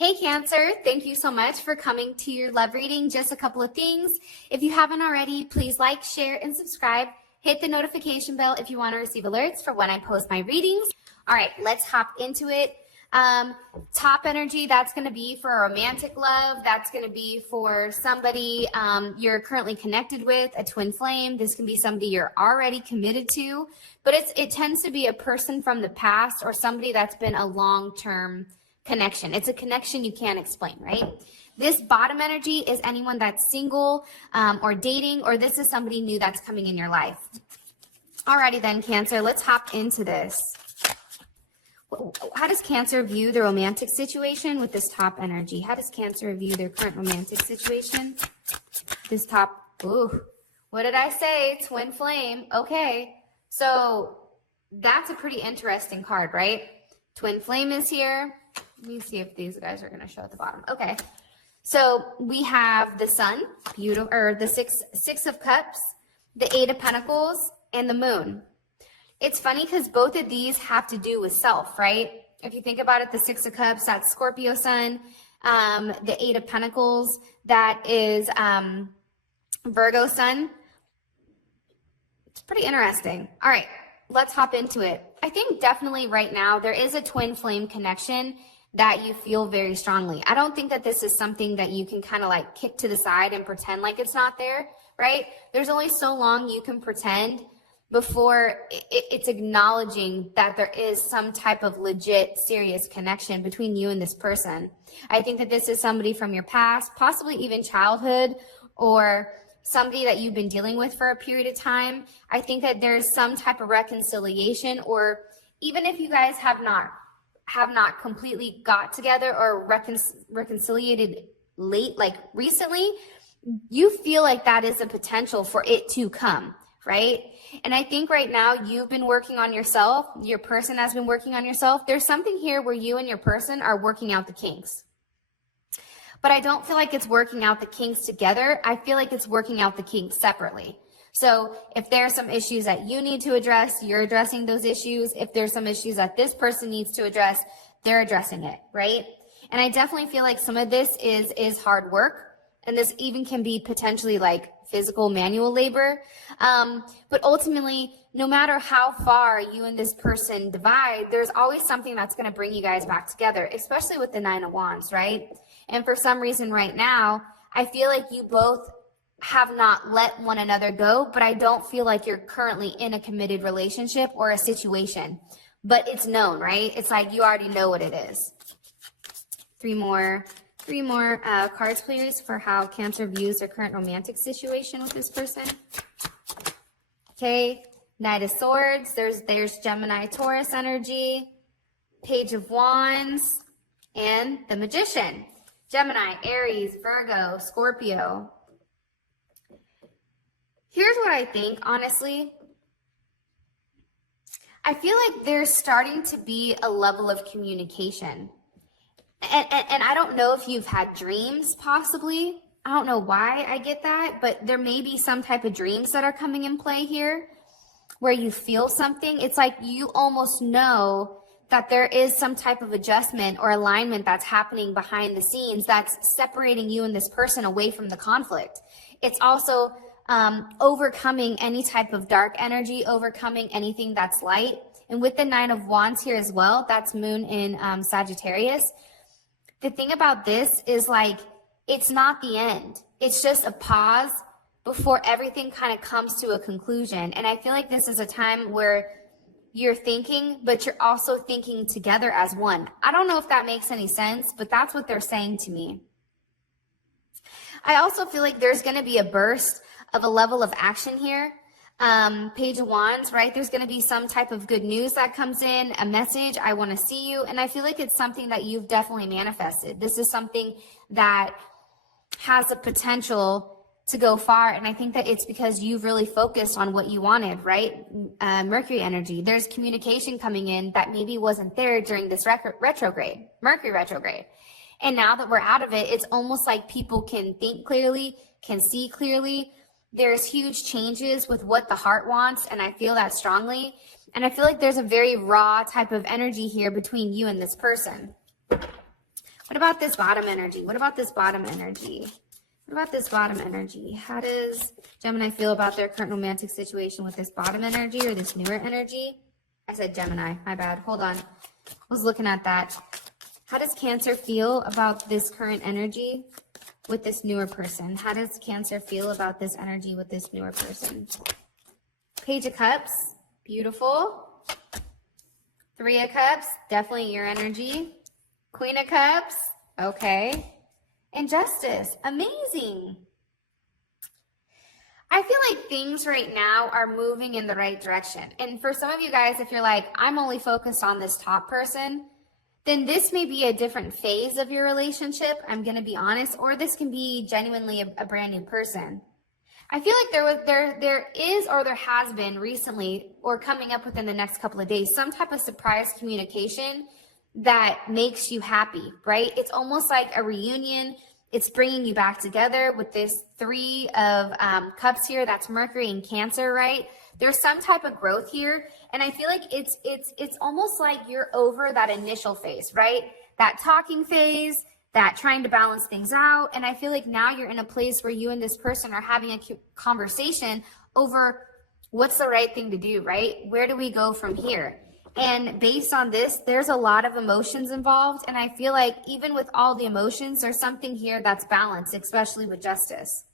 Hey Cancer, thank you so much for coming to your love reading. Just a couple of things. If you haven't already, please like, share, and subscribe. Hit the notification bell if you want to receive alerts for when I post my readings. All right, let's hop into it. Top energy, that's going to be for a romantic love. That's going to be for somebody you're currently connected with, a twin flame. This can be somebody you're already committed to, but it tends to be a person from the past or somebody that's been a long-term connection. It's a connection you can't explain, right? This bottom energy is anyone that's single or dating, or this is somebody new that's coming in your life. Alrighty then, Cancer, let's hop into this. How does Cancer view the romantic situation with this top energy? How does Cancer view their current romantic situation? This top, ooh, what did I say? Twin flame. Okay, so that's a pretty interesting card, right? Twin flame is here. Let me see if these guys are going to show at the bottom. Okay, so we have the sun, beautiful, or the six of cups, the 8 of pentacles, and the moon. It's funny because both of these have to do with self, right? If you think about it, the 6 of cups, that's Scorpio sun. The 8 of pentacles, that is Virgo sun. It's pretty interesting. All right, let's hop into it. I think definitely right now there is a twin flame connection that you feel very strongly. I don't think that this is something that you can kind of like kick to the side and pretend like it's not there, right? There's only so long you can pretend before it's acknowledging that there is some type of legit, serious connection between you and this person. I think that this is somebody from your past, possibly even childhood, or somebody that you've been dealing with for a period of time. I think that there's some type of reconciliation, or even if you guys have not completely got together or reconciliated late, like recently, you feel like that is a potential for it to come, right? And I think right now you've been working on yourself. Your person has been working on yourself. There's something here where you and your person are working out the kinks. But I don't feel like it's working out the kinks together. I feel like it's working out the kinks separately. So if there are some issues that you need to address, you're addressing those issues. If there's some issues that this person needs to address, they're addressing it, right? And I definitely feel like some of this is hard work. And this even can be potentially like physical manual labor. But ultimately, no matter how far you and this person divide, there's always something that's going to bring you guys back together, especially with the 9 of Wands, right? And for some reason right now, I feel like you both have not let one another go, but I don't feel like you're currently in a committed relationship or a situation. But it's known, right? It's like you already know what it is. Three more cards, please, for how Cancer views their current romantic situation with this person. Okay, Knight of Swords. There's Gemini, Taurus energy, Page of Wands, and the Magician. Gemini, Aries, Virgo, Scorpio. Here's what I think, honestly. I feel like there's starting to be a level of communication. And I don't know if you've had dreams, possibly. I don't know why I get that, but there may be some type of dreams that are coming in play here where you feel something. It's like you almost know that there is some type of adjustment or alignment that's happening behind the scenes that's separating you and this person away from the conflict. It's also overcoming any type of dark energy, overcoming anything that's light. And with the 9 of Wands here as well, that's Moon in Sagittarius. The thing about this is like, it's not the end. It's just a pause before everything kind of comes to a conclusion. And I feel like this is a time where you're thinking, but you're also thinking together as one. I don't know if that makes any sense, but that's what they're saying to me. I also feel like there's going to be a burst of a level of action here. Page of Wands, right? There's going to be some type of good news that comes in, a message, I want to see you. And I feel like it's something that you've definitely manifested. This is something that has the potential to go far. And I think that it's because you've really focused on what you wanted, right? Mercury energy. There's communication coming in that maybe wasn't there during this retrograde, Mercury retrograde. And now that we're out of it, it's almost like people can think clearly, can see clearly. There's huge changes with what the heart wants, and I feel that strongly. And I feel like there's a very raw type of energy here between you and this person. What about this bottom energy? What about this bottom energy? What about this bottom energy? How does Gemini feel about their current romantic situation with this bottom energy or this newer energy? I said Gemini, my bad. Hold on. I was looking at that. How does Cancer feel about this current energy with this newer person? How does Cancer feel about this energy with this newer person? Page of Cups, beautiful. Three of Cups, definitely your energy. Queen of Cups, okay. And Justice, amazing. I feel like things right now are moving in the right direction. And for some of you guys, if you're like, I'm only focused on this top person, then this may be a different phase of your relationship. I'm going to be honest, or this can be genuinely a brand new person. I feel like there is or there has been recently or coming up within the next couple of days some type of surprise communication that makes you happy, right? It's almost like a reunion. It's bringing you back together with this Three of Cups here. That's Mercury and Cancer, right? There's some type of growth here. And I feel like it's almost like you're over that initial phase, right? That talking phase, that trying to balance things out. And I feel like now you're in a place where you and this person are having a conversation over what's the right thing to do, right? Where do we go from here? And based on this, there's a lot of emotions involved. And I feel like even with all the emotions, there's something here that's balanced, especially with Justice.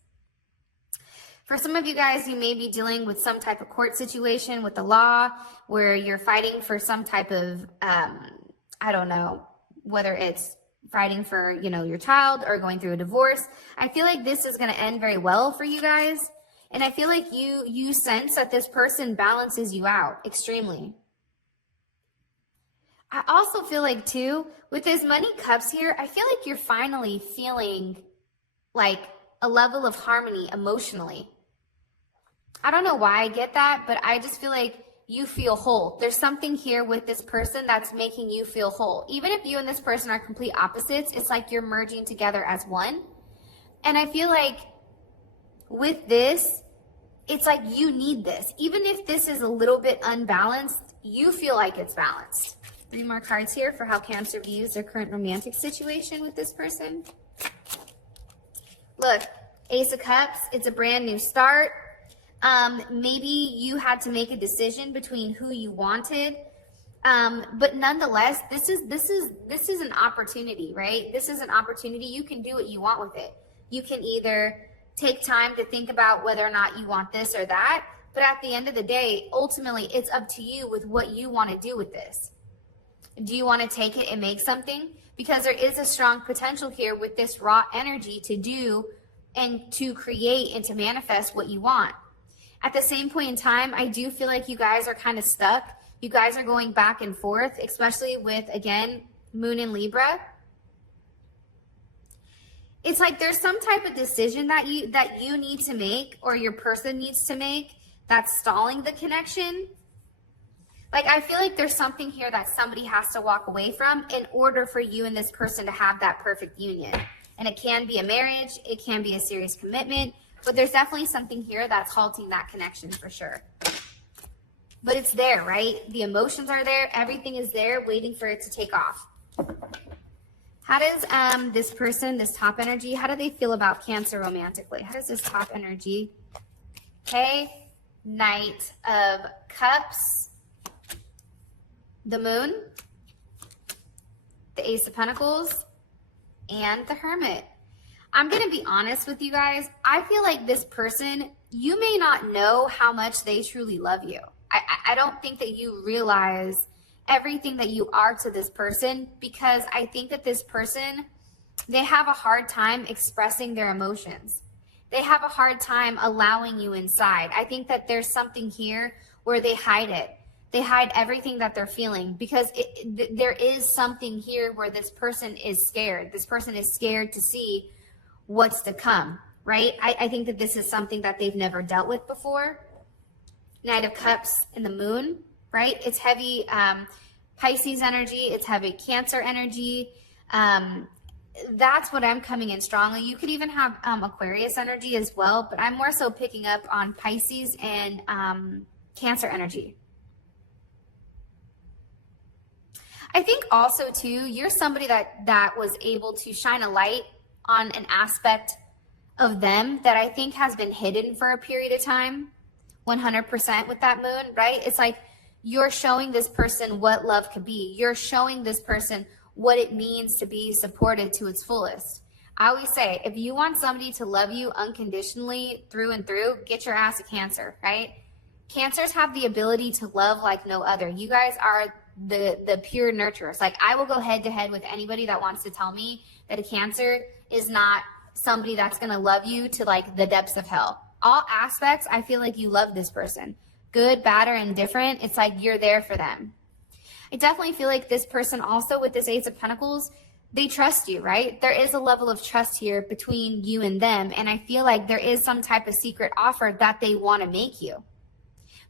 For some of you guys, you may be dealing with some type of court situation with the law where you're fighting for some type of, I don't know, whether it's fighting for, you know, your child or going through a divorce. I feel like this is going to end very well for you guys. And I feel like you sense that this person balances you out extremely. I also feel like too, with this Money Cups here, I feel like you're finally feeling like a level of harmony emotionally. I don't know why I get that, but I just feel like you feel whole. There's something here with this person that's making you feel whole. Even if you and this person are complete opposites, it's like you're merging together as one. And I feel like with this, it's like you need this. Even if this is a little bit unbalanced, you feel like it's balanced. 3 more cards here for how Cancer views their current romantic situation with this person. Look, Ace of Cups, it's a brand new start. Maybe you had to make a decision between who you wanted. But nonetheless, this is an opportunity, right? This is an opportunity. You can do what you want with it. You can either take time to think about whether or not you want this or that. But at the end of the day, ultimately, it's up to you with what you want to do with this. Do you want to take it and make something? Because there is a strong potential here with this raw energy to do and to create and to manifest what you want. At the same point in time, I do feel like you guys are kind of stuck. You guys are going back and forth, especially with, again, Moon in Libra. It's like there's some type of decision that you need to make or your person needs to make that's stalling the connection. Like, I feel like there's something here that somebody has to walk away from in order for you and this person to have that perfect union. And it can be a marriage, it can be a serious commitment, but there's definitely something here that's halting that connection for sure. But it's there, right? The emotions are there, everything is there, waiting for it to take off. How does this person, this top energy, how do they feel about Cancer romantically? How does this top energy, okay, Knight of Cups, the Moon, the Ace of Pentacles, and the Hermit. I'm going to be honest with you guys. I feel like this person, you may not know how much they truly love you. I don't think that you realize everything that you are to this person, because I think that this person, they have a hard time expressing their emotions. They have a hard time allowing you inside. I think that there's something here where they hide it. They hide everything that they're feeling because there is something here where this person is scared. This person is scared to see what's to come, right? I think that this is something that they've never dealt with before. Knight of Cups and the Moon, right? It's heavy Pisces energy. It's heavy Cancer energy. That's what I'm coming in strongly. You could even have Aquarius energy as well, but I'm more so picking up on Pisces and Cancer energy. I think also too, you're somebody that was able to shine a light on an aspect of them that I think has been hidden for a period of time, 100% with that moon, right? It's like you're showing this person what love could be. You're showing this person what it means to be supported to its fullest. I always say, if you want somebody to love you unconditionally through and through, get your ass a Cancer, right? Cancers have the ability to love like no other. You guys are the pure nurturers. Like, I will go head to head with anybody that wants to tell me that a Cancer is not somebody that's going to love you to like the depths of hell. All aspects, I feel like you love this person. Good, bad, or indifferent, it's like you're there for them. I definitely feel like this person also with this Ace of Pentacles, they trust you, right? There is a level of trust here between you and them. And I feel like there is some type of secret offer that they want to make you.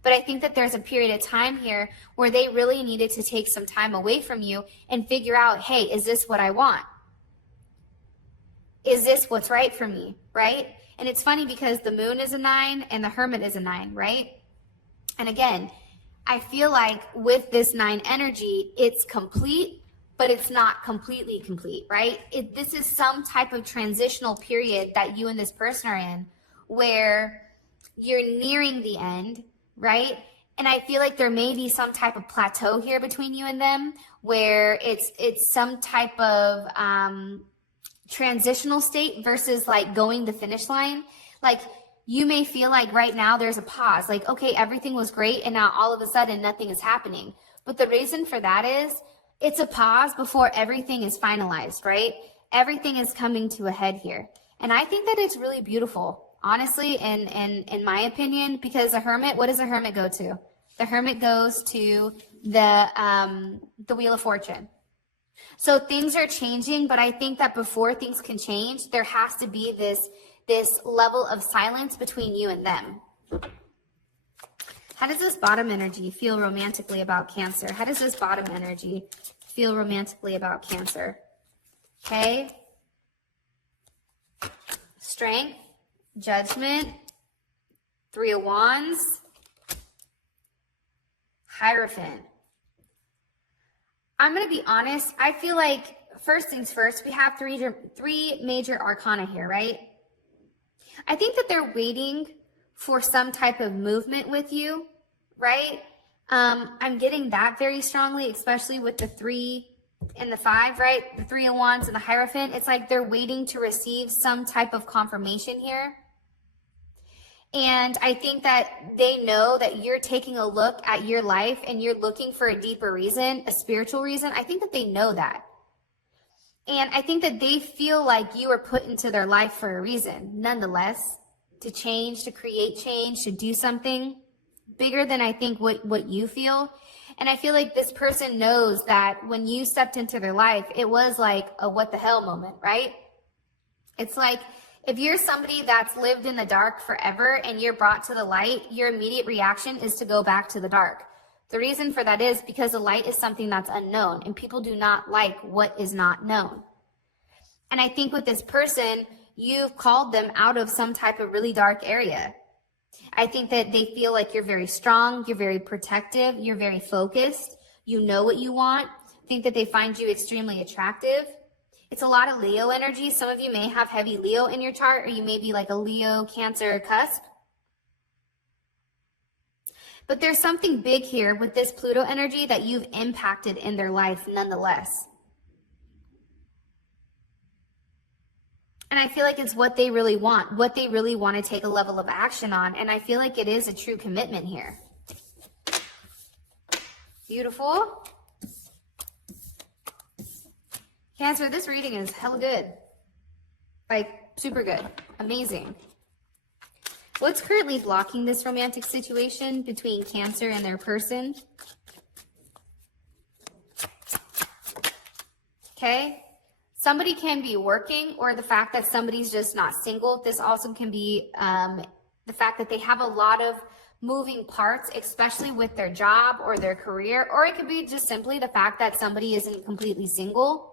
But I think that there's a period of time here where they really needed to take some time away from you and figure out, hey, is this what I want? Is this what's right for me, right? And it's funny because the moon is a 9 and the hermit is a 9, right? And again, I feel like with this 9 energy, it's complete, but it's not completely complete, right? This is some type of transitional period that you and this person are in where you're nearing the end, right? And I feel like there may be some type of plateau here between you and them where it's some type of transitional state versus like going the finish line. Like, you may feel like right now there's a pause, like, okay, everything was great and now all of a sudden nothing is happening. But the reason for that is it's a pause before everything is finalized, right? Everything is coming to a head here. And I think that it's really beautiful, honestly, in my opinion, because the hermit, what does the hermit go to? The hermit goes to the Wheel of Fortune. So things are changing, but I think that before things can change, there has to be this level of silence between you and them. How does this bottom energy feel romantically about Cancer? How does this bottom energy feel romantically about Cancer? Okay. Strength, Judgment, 3 of Wands, Hierophant. I'm going to be honest. I feel like, first things first, we have three major arcana here, right? I think that they're waiting for some type of movement with you, right? I'm getting that very strongly, especially with the 3 and the 5, right? The 3 of Wands and the Hierophant. It's like they're waiting to receive some type of confirmation here. And I think that they know that you're taking a look at your life and you're looking for a deeper reason, a spiritual reason. I think that they know that. And I think that they feel like you were put into their life for a reason, nonetheless, to change, to create change, to do something bigger than I think what you feel. And I feel like this person knows that when you stepped into their life, it was like a what the hell moment, right? It's like, if you're somebody that's lived in the dark forever and you're brought to the light, your immediate reaction is to go back to the dark. The reason for that is because the light is something that's unknown and people do not like what is not known. And I think with this person, you've called them out of some type of really dark area. I think that they feel like you're very strong, you're very protective, you're very focused, you know what you want. I think that they find you extremely attractive. It's a lot of Leo energy. Some of you may have heavy Leo in your chart, or you may be like a Leo, Cancer cusp. But there's something big here with this Pluto energy that you've impacted in their life nonetheless. And I feel like it's what they really want, what they really want to take a level of action on. And I feel like it is a true commitment here. Beautiful. Cancer, this reading is hella good. Like, super good. Amazing. What's currently blocking this romantic situation between Cancer and their person? Okay. Somebody can be working, or the fact that somebody's just not single. This also can be the fact that they have a lot of moving parts, especially with their job or their career. Or it could be just simply the fact that somebody isn't completely single.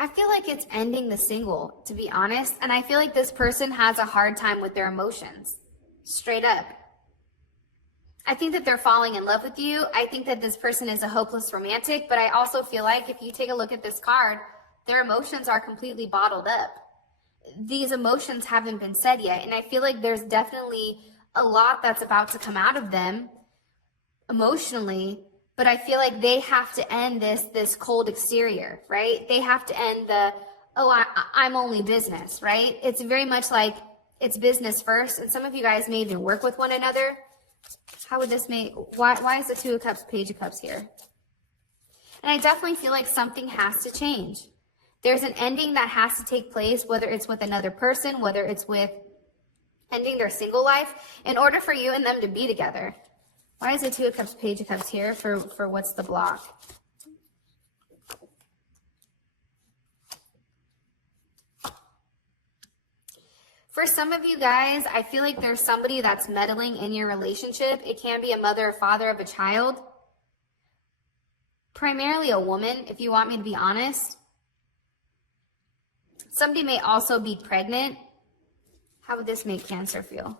I feel like it's ending the single, to be honest. And I feel like this person has a hard time with their emotions. Straight up. I think that they're falling in love with you. I think that this person is a hopeless romantic, but I also feel like if you take a look at this card, their emotions are completely bottled up. These emotions haven't been said yet, and I feel like there's definitely a lot that's about to come out of them emotionally, but I feel like they have to end this cold exterior, right? They have to end the, oh, I'm only business, right? It's very much like it's business first, and some of you guys may even work with one another. How would this make, why is the Two of Cups, Page of Cups here? And I definitely feel like something has to change. There's an ending that has to take place, whether it's with another person, whether it's with ending their single life, in order for you and them to be together. Why is the Two of Cups, Page of Cups here for what's the block? For some of you guys, I feel like there's somebody that's meddling in your relationship. It can be a mother or father of a child. Primarily a woman, if you want me to be honest. Somebody may also be pregnant. How would this make Cancer feel?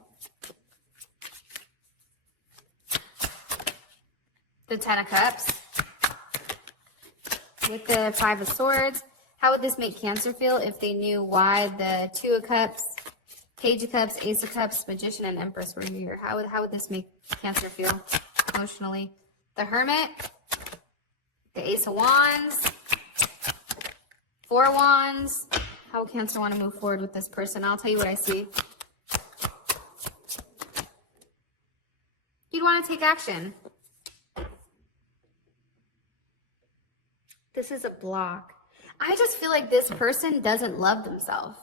The Ten of Cups. With the Five of Swords. How would this make Cancer feel if they knew why the Two of Cups, Page of Cups, Ace of Cups, Magician, and Empress were here? How would this make Cancer feel emotionally? The Hermit, the Ace of Wands, Four of Wands. How would Cancer want to move forward with this person? I'll tell you what I see. You'd want to take action. This is a block. I just feel like this person doesn't love themselves.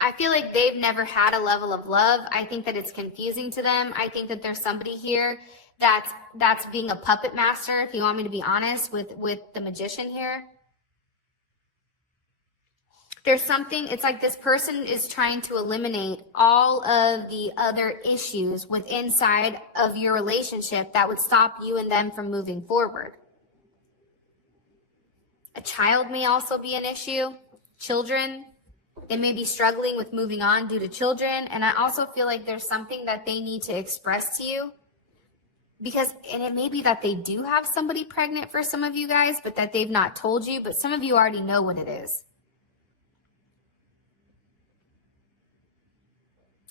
I feel like they've never had a level of love. I think that it's confusing to them. I think that there's somebody here that's being a puppet master, if you want me to be honest, with the Magician here. There's something, it's like this person is trying to eliminate all of the other issues within inside of your relationship that would stop you and them from moving forward. A child may also be an issue. Children, they may be struggling with moving on due to children. And I also feel like there's something that they need to express to you. Because, and it may be that they do have somebody pregnant for some of you guys, but that they've not told you. But some of you already know what it is.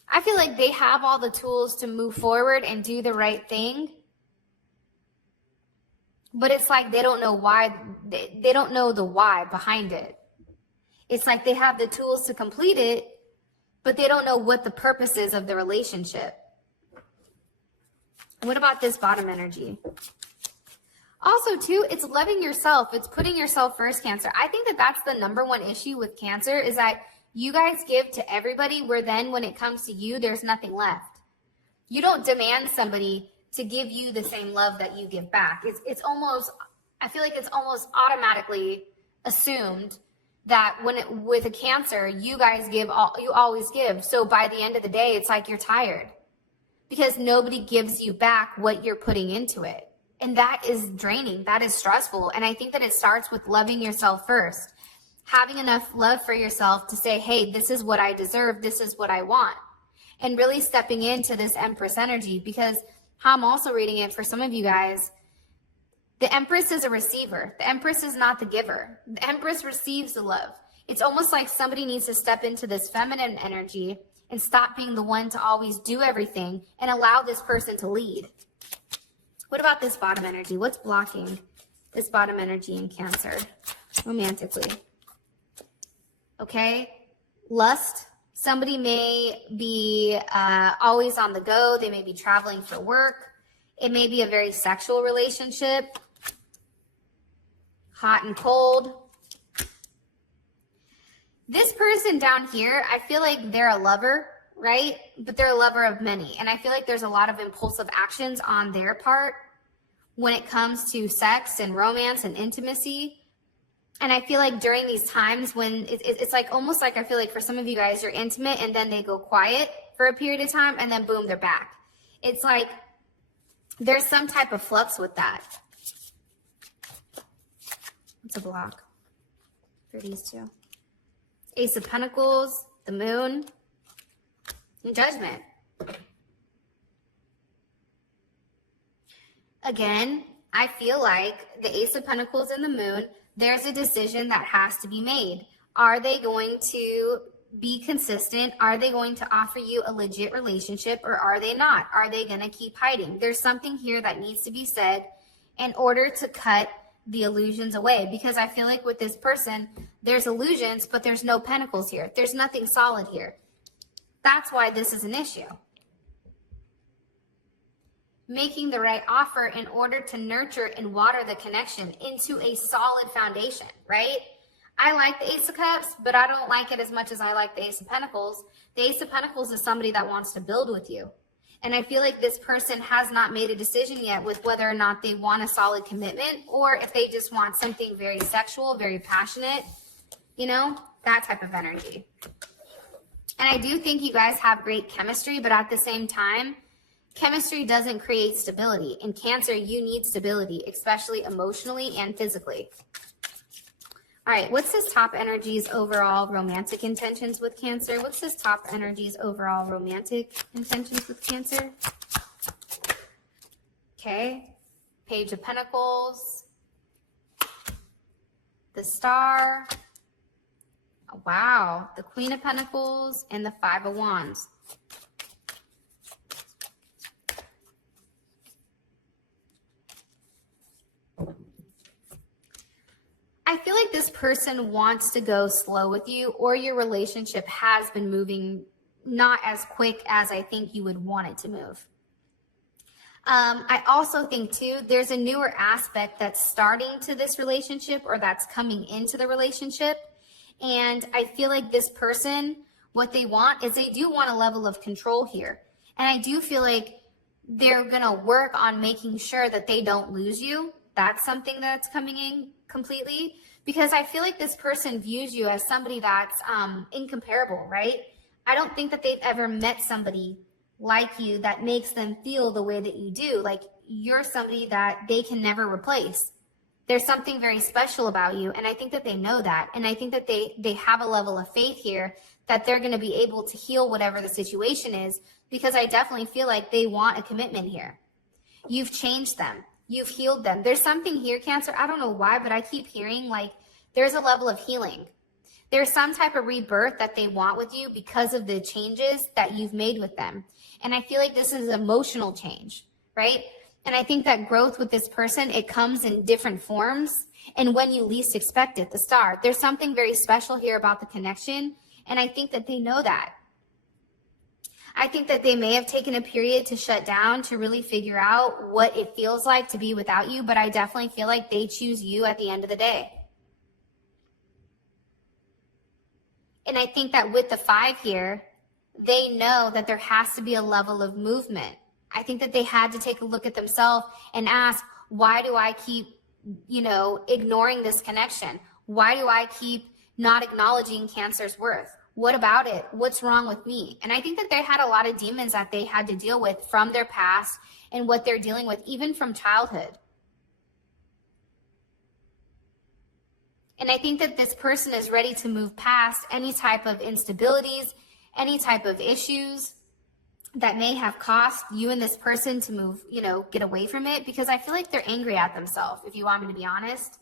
I feel like they have all the tools to move forward and do the right thing. But it's like they don't know why, they don't know the why behind it. It's like they have the tools to complete it, but they don't know what the purpose is of the relationship. What about this bottom energy? Also, too, it's loving yourself. It's putting yourself first, Cancer. I think that that's the number one issue with Cancer is that you guys give to everybody where then when it comes to you, there's nothing left. You don't demand somebody to give you the same love that you give back. It's almost, I feel like it's almost automatically assumed that with a Cancer, you guys give, you always give. So by the end of the day, it's like you're tired because nobody gives you back what you're putting into it. And that is draining. That is stressful. And I think that it starts with loving yourself first. Having enough love for yourself to say, hey, this is what I deserve. This is what I want. And really stepping into this Empress energy, because how I'm also reading it for some of you guys, the Empress is a receiver. The Empress is not the giver. The Empress receives the love. It's almost like somebody needs to step into this feminine energy and stop being the one to always do everything and allow this person to lead. What about this bottom energy? What's blocking this bottom energy in Cancer romantically? Okay, lust. Somebody may be always on the go. They may be traveling for work. It may be a very sexual relationship. Hot and cold. This person down here, I feel like they're a lover, right? But they're a lover of many. And I feel like there's a lot of impulsive actions on their part when it comes to sex and romance and intimacy. And I feel like during these times when it's like almost like I feel like for some of you guys, you're intimate and then they go quiet for a period of time and then boom, they're back. It's like there's some type of flux with that. It's a block. for these two. Ace of Pentacles, the Moon, and Judgment. Again, I feel like the Ace of Pentacles and the Moon, there's a decision that has to be made. Are they going to be consistent? Are they going to offer you a legit relationship, or are they not? Are they going to keep hiding? There's something here that needs to be said in order to cut the illusions away, because I feel like with this person, there's illusions, but there's no pentacles here. There's nothing solid here. That's why this is an issue. Making the right offer in order to nurture and water the connection into a solid foundation, right? I like the Ace of Cups, but I don't like it as much as I like the Ace of Pentacles. The Ace of Pentacles is somebody that wants to build with you. And I feel like this person has not made a decision yet with whether or not they want a solid commitment, or if they just want something very sexual, very passionate, you know, that type of energy. And I do think you guys have great chemistry, but at the same time, chemistry doesn't create stability. In Cancer, you need stability, especially emotionally and physically. All right, what's his top energies overall romantic intentions with Cancer? What's his top energies overall romantic intentions with Cancer? Okay, Page of Pentacles, the Star, oh, wow, the Queen of Pentacles, and the Five of Wands. I feel like this person wants to go slow with you, or your relationship has been moving not as quick as I think you would want it to move. I also think too, there's a newer aspect that's starting to this relationship, or that's coming into the relationship. And I feel like this person, what they want is they do want a level of control here. And I do feel like they're going to work on making sure that they don't lose you. That's something that's coming in completely, because I feel like this person views you as somebody that's incomparable, right? I don't think that they've ever met somebody like you that makes them feel the way that you do. Like, you're somebody that they can never replace. There's something very special about you, and I think that they know that. And I think that they have a level of faith here that they're going to be able to heal whatever the situation is, because I definitely feel like they want a commitment here. You've changed them. You've healed them. There's something here, Cancer. I don't know why, but I keep hearing like there's a level of healing. There's some type of rebirth that they want with you because of the changes that you've made with them. And I feel like this is emotional change, right? And I think that growth with this person, it comes in different forms. And when you least expect it, the Star, there's something very special here about the connection. And I think that they know that. I think that they may have taken a period to shut down to really figure out what it feels like to be without you, but I definitely feel like they choose you at the end of the day. And I think that with the 5 here, they know that there has to be a level of movement. I think that they had to take a look at themselves and ask, why do I keep, ignoring this connection? Why do I keep not acknowledging Cancer's worth? What about it? What's wrong with me? And I think that they had a lot of demons that they had to deal with from their past and what they're dealing with, even from childhood. And I think that this person is ready to move past any type of instabilities, any type of issues that may have cost you and this person to move, get away from it, because I feel like they're angry at themselves, if you want me to be honest.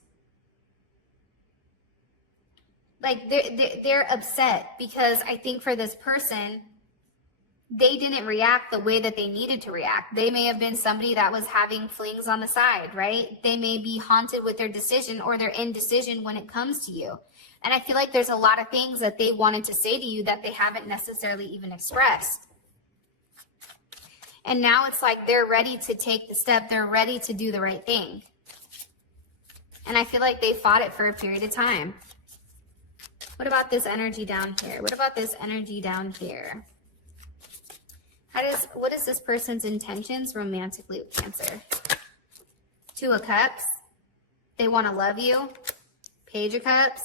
Like they're upset because I think for this person, they didn't react the way that they needed to react. They may have been somebody that was having flings on the side, right? They may be haunted with their decision or their indecision when it comes to you. And I feel like there's a lot of things that they wanted to say to you that they haven't necessarily even expressed. And now it's like they're ready to take the step. They're ready to do the right thing. And I feel like they fought it for a period of time. What about this energy down here? What about this energy down here? What is this person's intentions romantically with Cancer? 2 of Cups. They want to love you. Page of Cups.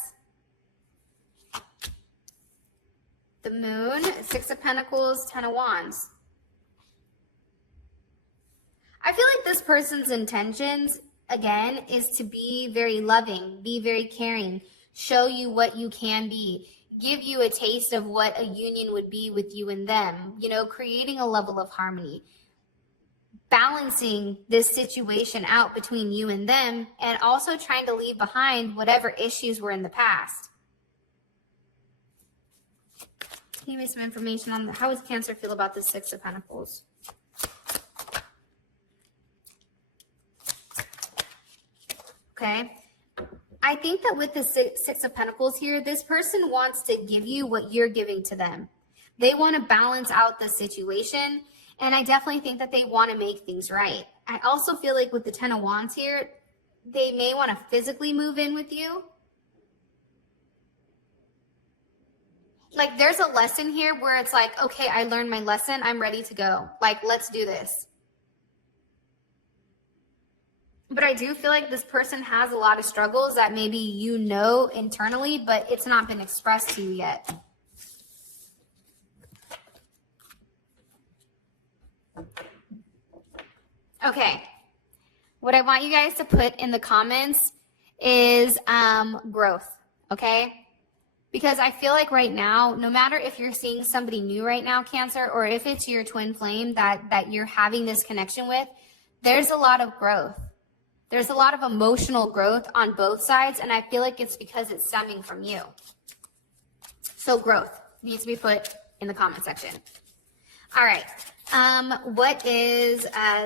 The Moon. 6 of Pentacles. 10 of Wands. I feel like this person's intentions, again, is to be very loving, be very caring, show you what you can be, give you a taste of what a union would be with you and them, you know, creating a level of harmony, balancing this situation out between you and them, and also trying to leave behind whatever issues were in the past. Can you give me some information on how does Cancer feel about the Six of Pentacles? Okay. I think that with the Six of Pentacles here, this person wants to give you what you're giving to them. They want to balance out the situation, and I definitely think that they want to make things right. I also feel like with the Ten of Wands here, they may want to physically move in with you. Like there's a lesson here where it's like, okay, I learned my lesson. I'm ready to go. Like, let's do this. But I do feel like this person has a lot of struggles that maybe you know internally, but it's not been expressed to you yet. Okay. What I want you guys to put in the comments is growth, okay? Because I feel like right now, no matter if you're seeing somebody new right now, Cancer, or if it's your twin flame that you're having this connection with, there's a lot of growth. There's a lot of emotional growth on both sides, and I feel like it's because it's stemming from you. So growth needs to be put in the comment section. All right. What is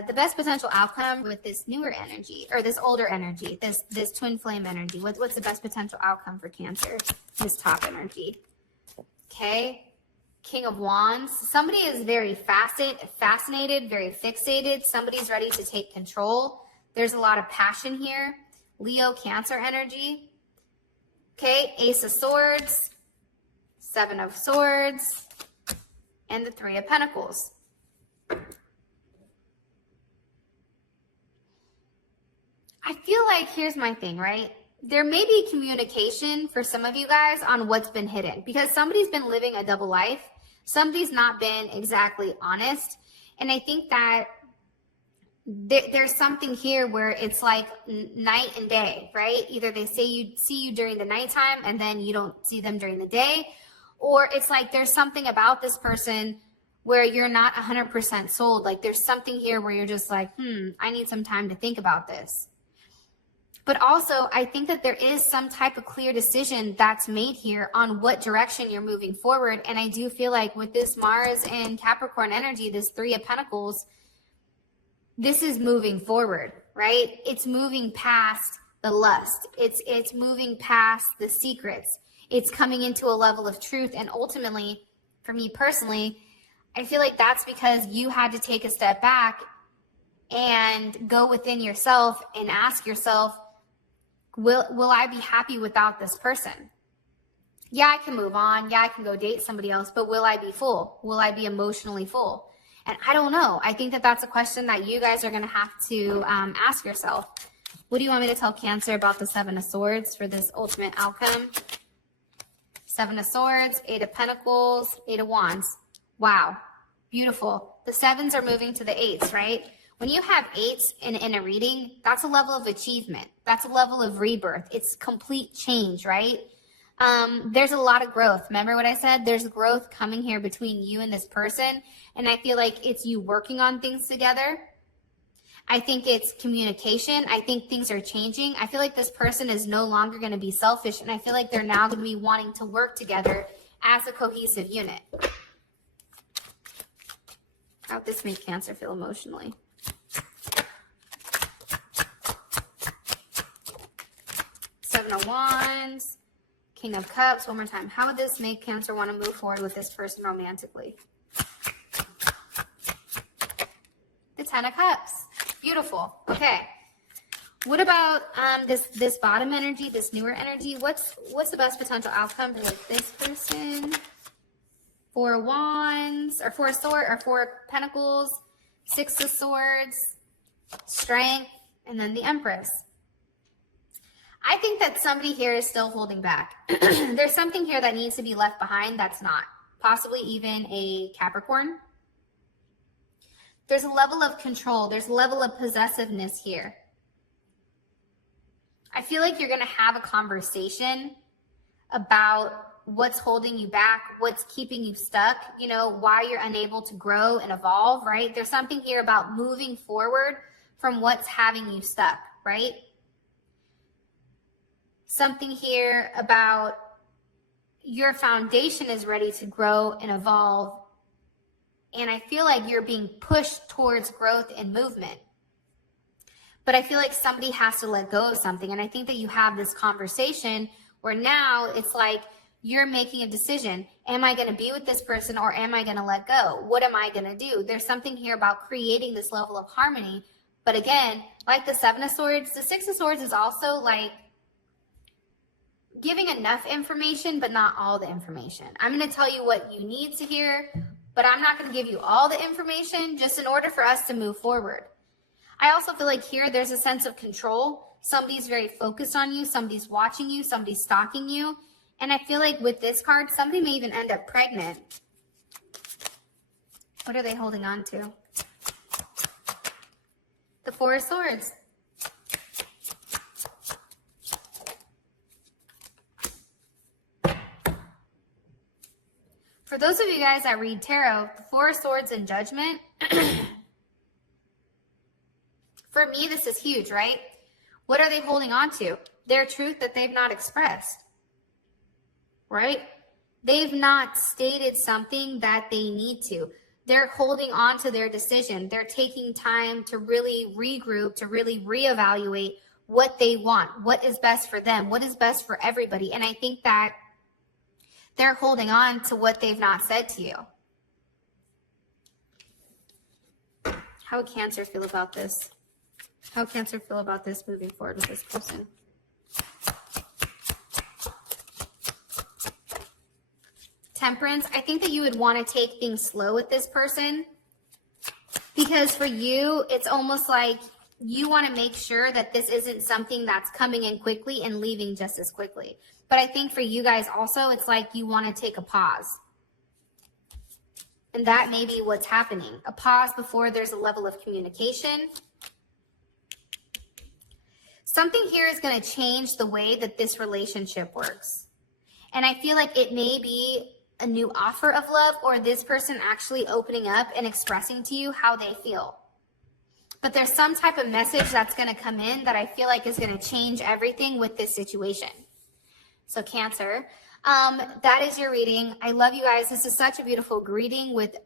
the best potential outcome with this newer energy, or this older energy, this twin flame energy? What's the best potential outcome for Cancer, this top energy? Okay. King of Wands. Somebody is very fascinated, very fixated. Somebody's ready to take control. There's a lot of passion here. Leo, Cancer energy. Okay, Ace of Swords, Seven of Swords, and the Three of Pentacles. I feel like, here's my thing, right? There may be communication for some of you guys on what's been hidden, because somebody's been living a double life. Somebody's not been exactly honest. And I think that there's something here where it's like night and day, right? Either they say you see you during the nighttime and then you don't see them during the day, or it's like there's something about this person where you're not 100% sold. Like there's something here where you're just like, I need some time to think about this. But also, I think that there is some type of clear decision that's made here on what direction you're moving forward. And I do feel like with this Mars and Capricorn energy, this Three of Pentacles, this is moving forward, right? It's moving past the lust. It's moving past the secrets. It's coming into a level of truth. And ultimately, for me personally, I feel like that's because you had to take a step back and go within yourself and ask yourself, will I be happy without this person? Yeah, I can move on. Yeah, I can go date somebody else, but will I be full? Will I be emotionally full? And I don't know. I think that that's a question that you guys are going to have to ask yourself. What do you want me to tell Cancer about the Seven of Swords for this ultimate outcome? Seven of Swords, Eight of Pentacles, Eight of Wands. Wow. Beautiful. The sevens are moving to the eights, right? When you have eights in a reading, that's a level of achievement. That's a level of rebirth. It's complete change, right? There's a lot of growth. Remember what I said? There's growth coming here between you and this person. And I feel like it's you working on things together. I think it's communication. I think things are changing. I feel like this person is no longer going to be selfish. And I feel like they're now going to be wanting to work together as a cohesive unit. How would this make Cancer feel emotionally? Seven of Wands. King of Cups, one more time. How would this make Cancer want to move forward with this person romantically? The Ten of Cups. Beautiful. Okay. What about this bottom energy, this newer energy? What's the best potential outcome for this person? Four of Wands, or Four of Swords, or Four of Pentacles, Six of Swords, Strength, and then the Empress. I think that somebody here is still holding back. There's something here that needs to be left behind that's not. Possibly even a Capricorn. There's a level of control. There's a level of possessiveness here. I feel like you're going to have a conversation about what's holding you back, what's keeping you stuck, you know, why you're unable to grow and evolve, right? There's something here about moving forward from what's having you stuck, right? Something here about your foundation is ready to grow and evolve. And I feel like you're being pushed towards growth and movement. But I feel like somebody has to let go of something. And I think that you have this conversation where now it's like you're making a decision. Am I going to be with this person or am I going to let go? What am I going to do? There's something here about creating this level of harmony. But again, like the Seven of Swords, the Six of Swords is also like giving enough information, but not all the information. I'm going to tell you what you need to hear, but I'm not going to give you all the information just in order for us to move forward. I also feel like here there's a sense of control. Somebody's very focused on you. Somebody's watching you. Somebody's stalking you. And I feel like with this card, somebody may even end up pregnant. What are they holding on to? The Four of Swords. For those of you guys that read tarot, the Four of Swords and Judgment, for me, this is huge, right? What are they holding on to? Their truth that they've not expressed, right? They've not stated something that they need to. They're holding on to their decision. They're taking time to really regroup, to really reevaluate what they want, what is best for them, what is best for everybody. And I think that they're holding on to what they've not said to you. How would Cancer feel about this? How would Cancer feel about this moving forward with this person? Temperance, I think that you would want to take things slow with this person because for you, it's almost like you want to make sure that this isn't something that's coming in quickly and leaving just as quickly. But I think for you guys also, it's like you want to take a pause. And that may be what's happening. A pause before there's a level of communication. Something here is going to change the way that this relationship works. And I feel like it may be a new offer of love or this person actually opening up and expressing to you how they feel. But there's some type of message that's going to come in that I feel like is going to change everything with this situation. So Cancer, that is your reading. I love you guys. This is such a beautiful greeting with,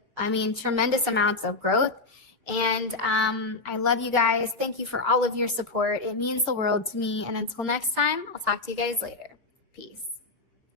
tremendous amounts of growth. And I love you guys. Thank you for all of your support. It means the world to me. And until next time, I'll talk to you guys later. Peace.